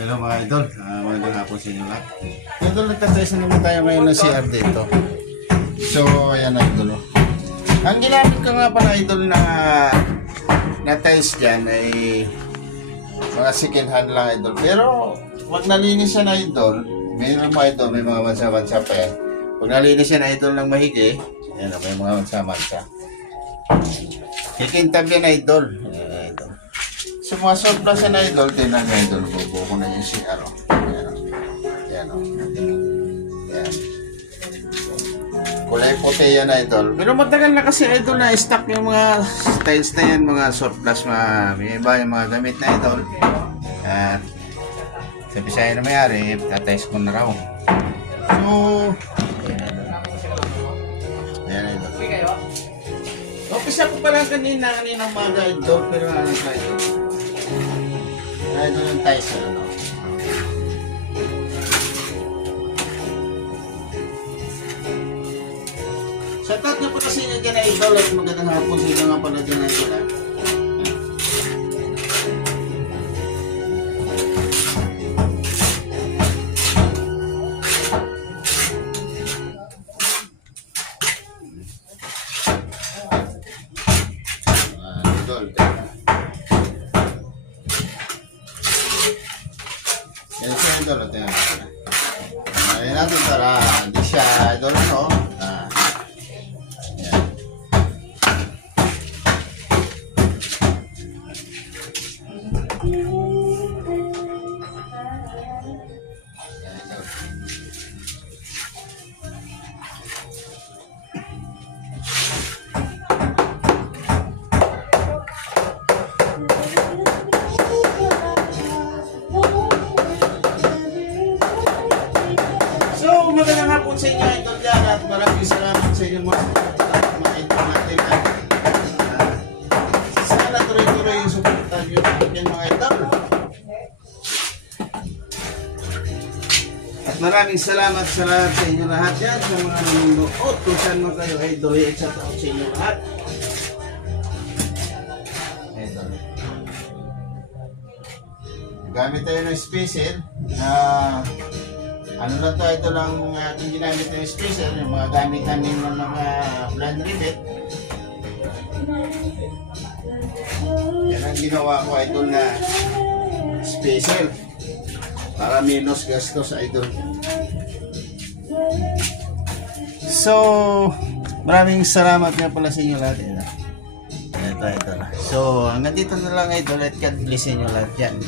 Hello mga idol, magandang hapon sa inyo lahat. Idol, nagtatest na naman tayo ngayon ng CR dito. So, ayan na idol. Ang ginamit ko nga pala idol na tiles dyan ay mga second hand lang idol. Pero, pag nalinis siya na idol, mayroon mga idol, may mga mansa-mansa pa yan. Pag nalinis siya na idol ng mahigi, ayan may mga mansa-mansa. Kikintab yan idol. Idol. So mga surplus na idol, tinan na idol, bubuko na yung CR. Ayan o. Ayan o. Ayan. Kulay puti yan idol. Pero matagal na kasi idol na stock yung mga tiles na yan, mga surplus, may iba yung mga gamit na idol. At sabi sa'yo na mayari, tatiles ko na raw. So, ayan idol. Umpisa ko pala kaninang mga idol, pero ano sa idol? Idol yung tiles na ano. Shoutout na po kasi nyo dyan idol at magandang hapon sa inyo nga pala dyan idol. Yan siya idol, ito yan. Ayan natin para hindi siya idol ano. Yan. So, magandang hapon sa inyo idol dyan at maraming salamat sa inyo mga idol natin. Sana tuloy-tuloy yung suportan nyo yan mga idol. At maraming salamat sa lahat sa inyo lahat yan, sa mga nanonood kung saan mo kayo idol, i-chat out sa inyo lahat. Idol. Gamit tayo ng spacer na ano lang to, ito lang ating ginamit ng spacer, yung mga gamit namin ng mga blind rivet. Yan ang ginawa ko idol na spacer para menos gastos idol. So, maraming salamat nga pala sa inyo lahat. Ito. So, hanggang dito na lang idol at God bless inyo lahat yan.